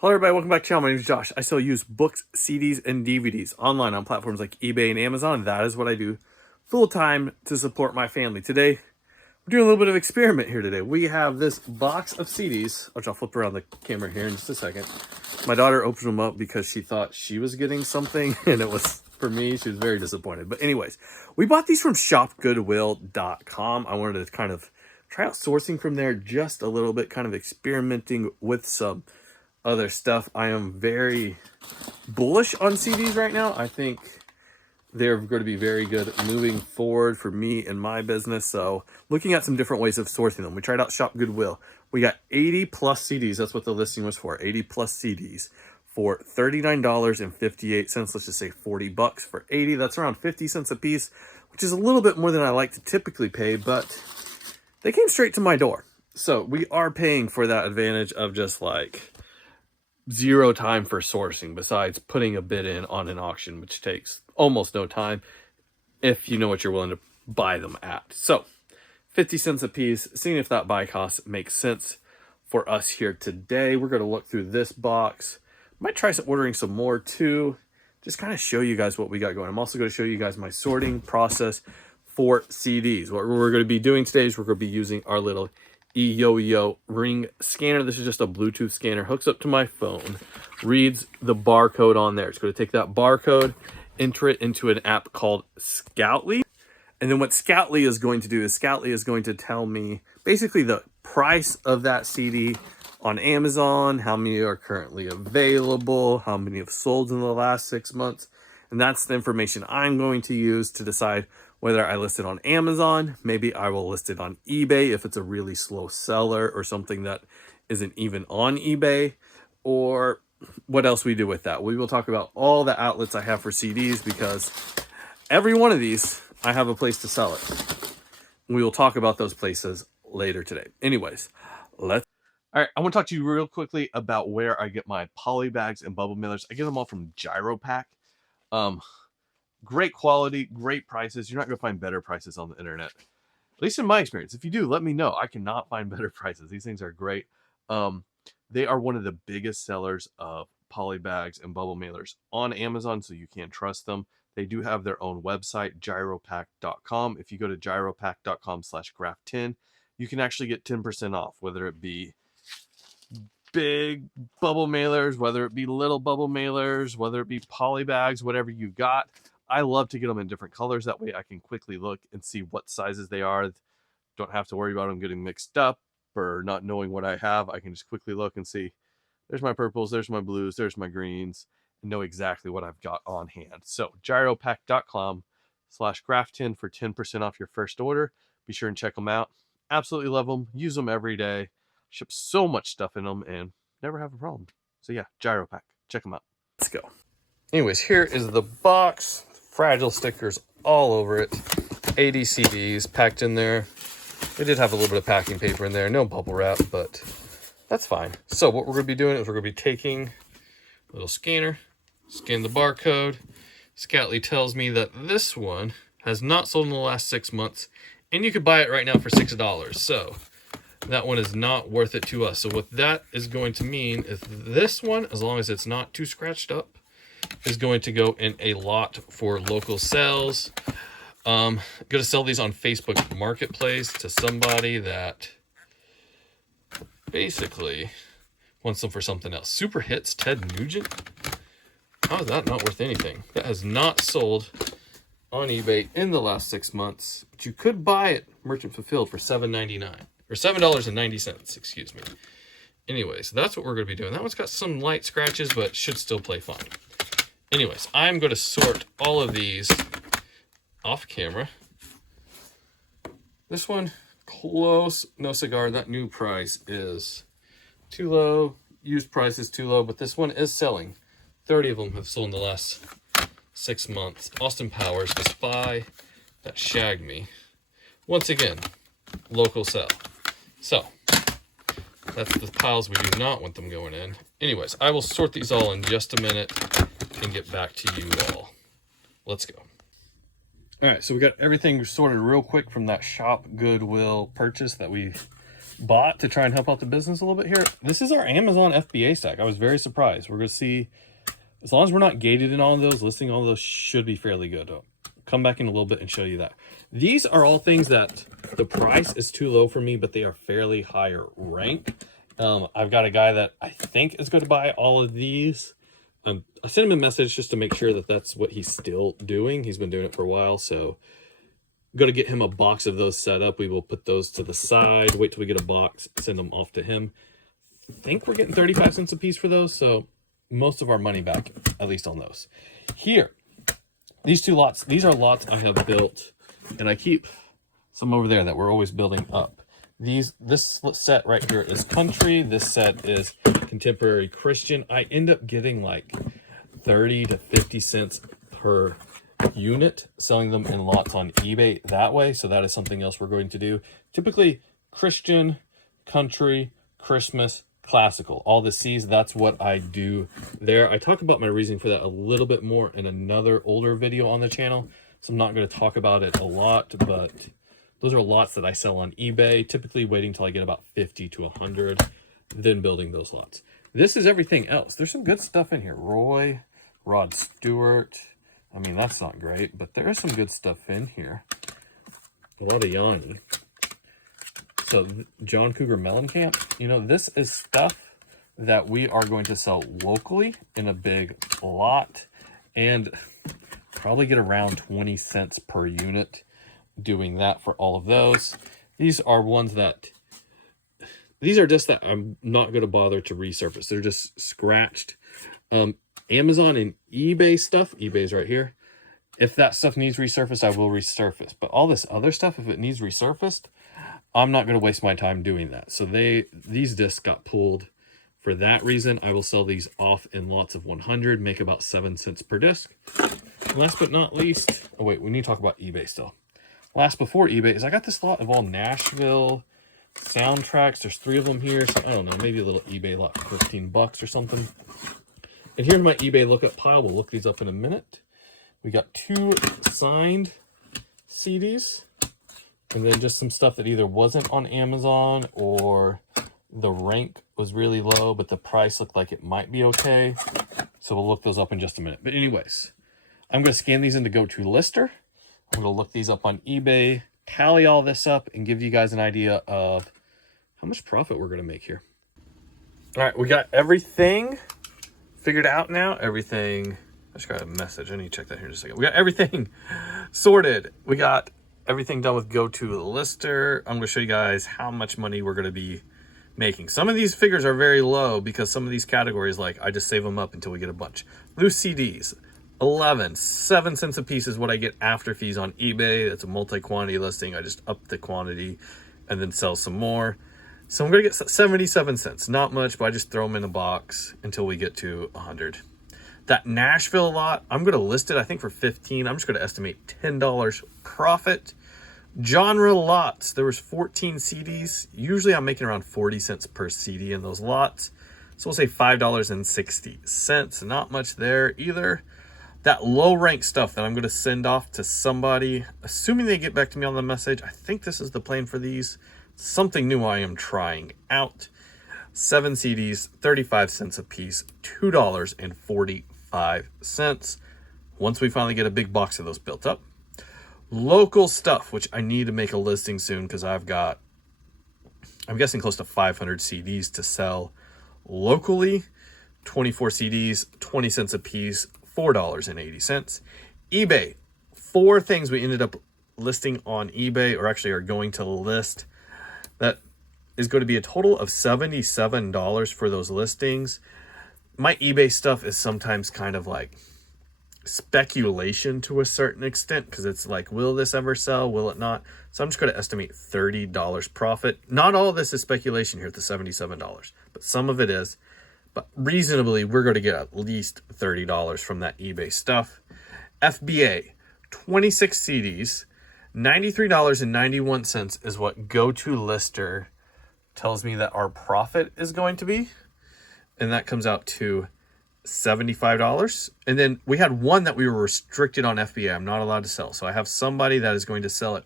Hello everybody, welcome back to the channel. My name is Josh. I sell used books, CDs, and DVDs online on platforms like eBay and Amazon. That is what I do full time to support my family. Today, we're doing a little bit of experiment here today. We have this box of CDs, which I'll flip around the camera here in just a second. My daughter opened them up because she thought she was getting something and it was for me. She was very disappointed. But anyways, we bought these from shopgoodwill.com. I wanted to kind of try out sourcing from there just a little bit, kind of experimenting with some other stuff. I am very bullish on CDs right now. I think they're going to be very good moving forward for me and my business. So looking at some different ways of sourcing them. We tried out Shop Goodwill. We got 80 plus CDs. That's what the listing was for. 80 plus CDs for $39.58. Let's just say 40 bucks for 80. That's around 50 cents a piece, which is a little bit more than I like to typically pay, but they came straight to my door. So we are paying for that advantage of just like zero time for sourcing besides putting a bid in on an auction, which takes almost no time if you know what you're willing to buy them at. So 50 cents a piece, seeing if that buy cost makes sense for us here today. We're going to look through this box. Might try ordering some more too, just kind of show you guys what we got going. I'm also going to show you guys my sorting process for CDs. What we're going to be doing today is we're going to be using our little eYoYo ring scanner. This is just a Bluetooth scanner, hooks up to my phone, reads the barcode on there. It's going to take that barcode, enter it into an app called Scoutly. And then what Scoutly is going to do is Scoutly is going to tell me basically the price of that CD on Amazon, how many are currently available, how many have sold in the last 6 months. And that's the information I'm going to use to decide whether I list it on Amazon. Maybe I will list it on eBay if it's a really slow seller or something that isn't even on eBay, or what else we do with that. We will talk about all the outlets I have for CDs because every one of these, I have a place to sell it. We will talk about those places later today. Anyways, all right, I want to talk to you real quickly about where I get my poly bags and bubble mailers. I get them all from Gyropack. Great quality, great prices. You're not going to find better prices on the internet, at least in my experience. If you do, let me know. I cannot find better prices. These things are great. They are one of the biggest sellers of poly bags and bubble mailers on Amazon, so you can trust them. They do have their own website, gyropack.com. If you go to gyropack.com/graph10, you can actually get 10% off, whether it be big bubble mailers, whether it be little bubble mailers, whether it be poly bags, whatever you got. I love to get them in different colors. That way I can quickly look and see what sizes they are. Don't have to worry about them getting mixed up or not knowing what I have. I can just quickly look and see, there's my purples, there's my blues, there's my greens, and know exactly what I've got on hand. So gyropack.com/graph10 for 10% off your first order. Be sure and check them out. Absolutely love them. Use them every day. Ship so much stuff in them and never have a problem. So yeah, Gyropack. Check them out. Let's go. Anyways, here is the box. Fragile stickers all over it. 80 CDs packed in there. They did have a little bit of packing paper in there. No bubble wrap, but that's fine. So what we're going to be doing is we're going to be taking a little scanner, scan the barcode. Scoutly tells me that this one has not sold in the last 6 months, and you could buy it right now for $6. So that one is not worth it to us. So what that is going to mean is this one, as long as it's not too scratched up, is going to go in a lot for local sales. Going to sell these on Facebook Marketplace to somebody that basically wants them for something else. Super Hits Ted Nugent. How is that not worth anything? That has not sold on eBay in the last 6 months, but you could buy it merchant fulfilled for $7.99 or $7.90, excuse me. Anyways, that's what we're going to be doing. That one's got some light scratches, but should still play fine. Anyways, I'm going to sort all of these off camera. This one, close, no cigar. That new price is too low. Used price is too low, but this one is selling. 30 of them have sold in the last 6 months. Austin Powers, The Spy, that shagged me. Once again, local sell. So that's the piles we do not want them going in. Anyways, I will sort these all in just a minute and get back to you all. Let's go. All right, so we got everything sorted real quick from that Shop Goodwill purchase that we bought to try and help out the business a little bit here. This is our Amazon FBA stack. I was very surprised. We're going to see, as long as we're not gated in all of those, listing all of those should be fairly good. I'll come back in a little bit and show you that. These are all things that the price is too low for me, but they are fairly higher rank. I've got a guy that I think is going to buy all of these. I sent him a message just to make sure that that's what he's still doing. He's been doing it for a while, so got to get him a box of those set up. We will put those to the side, wait till we get a box, send them off to him. I think we're getting 35 cents a piece for those, so most of our money back, at least on those. Here, these two lots, these are lots I have built, and I keep some over there that we're always building up. This set right here is country. This set is contemporary Christian. I end up getting like 30 to 50 cents per unit, selling them in lots on eBay that way. So that is something else we're going to do. Typically Christian, country, Christmas, classical, all the C's. That's what I do there. I talk about my reasoning for that a little bit more in another older video on the channel, so I'm not going to talk about it a lot, but those are lots that I sell on eBay, typically waiting till I get about 50 to 100, then building those lots. This is everything else. There's some good stuff in here. Roy, Rod Stewart. I mean, that's not great, but there is some good stuff in here. A lot of Yanni. So John Cougar Mellencamp, you know, this is stuff that we are going to sell locally in a big lot and probably get around 20 cents per unit doing that for all of those. These are ones that, these are just that I'm not going to bother to resurface. They're just scratched. Amazon and eBay stuff, eBay's right here. If that stuff needs resurfaced, I will resurface. But all this other stuff, if it needs resurfaced, I'm not going to waste my time doing that. So these discs got pulled for that reason. I will sell these off in lots of 100, make about 7 cents per disc. And last but not least, oh wait, we need to talk about eBay still. Last before eBay is I got this lot of all Nashville soundtracks. There's 3 of them here. So I don't know, maybe a little eBay lot for 15 bucks or something. And here's my eBay lookup pile. We'll look these up in a minute. We got 2 signed CDs. And then just some stuff that either wasn't on Amazon or the rank was really low, but the price looked like it might be okay. So we'll look those up in just a minute. But anyways, I'm going to scan these into GoToLister. I'm going to look these up on eBay, tally all this up, and give you guys an idea of how much profit we're going to make here. All right, we got everything figured out now. Everything, I just got a message. I need to check that here in just a second. We got everything sorted. We got everything done with GoToLister. I'm going to show you guys how much money we're going to be making. Some of these figures are very low because some of these categories, like I just save them up until we get a bunch. Loose CDs, 7 cents a piece is what I get after fees on eBay. That's a multi-quantity listing. I just up the quantity and then sell some more. So I'm going to get 77 cents. Not much, but I just throw them in a box until we get to 100. That Nashville lot, I'm going to list it, I think, for 15. I'm just going to estimate $10 profit. Genre lots, there was 14 CDs. Usually I'm making around 40 cents per CD in those lots. So we'll say $5.60. Not much there either. That low rank stuff that I'm going to send off to somebody, assuming they get back to me on the message, I think this is the plan for these. Something new I am trying out. 7 CDs, 35 cents a piece, $2.45. Once we finally get a big box of those built up. Local stuff, which I need to make a listing soon because I'm guessing close to 500 CDs to sell locally. 24 CDs, 20 cents a piece, $4.80. eBay, 4 things we ended up listing on eBay, or actually are going to list. That is going to be a total of $77 for those listings. My eBay stuff is sometimes kind of like speculation to a certain extent because it's like, will this ever sell? Will it not? So I'm just going to estimate $30 profit. Not all of this is speculation here at the $77, but some of it is. But reasonably, we're going to get at least $30 from that eBay stuff. FBA, 26 CDs, $93.91 is what GoToLister tells me that our profit is going to be. And that comes out to $75. And then we had one that we were restricted on FBA. I'm not allowed to sell. So I have somebody that is going to sell it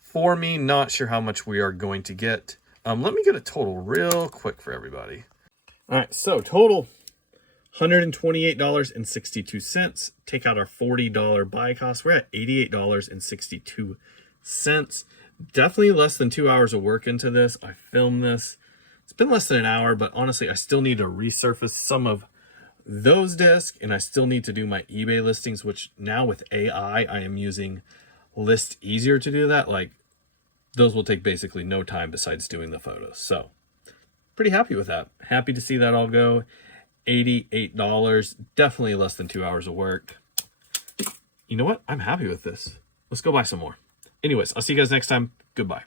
for me. Not sure how much we are going to get. Let me get a total real quick for everybody. All right, so total $128.62. Take out our $40 buy cost. We're at $88.62. Definitely less than 2 hours of work into this. I filmed this. It's been less than an hour, but honestly, I still need to resurface some of those discs, and I still need to do my eBay listings, which now with AI, I am using List Easier to do that. Like, those will take basically no time besides doing the photos. So pretty happy with that. Happy to see that all go. $88, definitely less than 2 hours of work. You know what? I'm happy with this. Let's go buy some more. Anyways, I'll see you guys next time. Goodbye.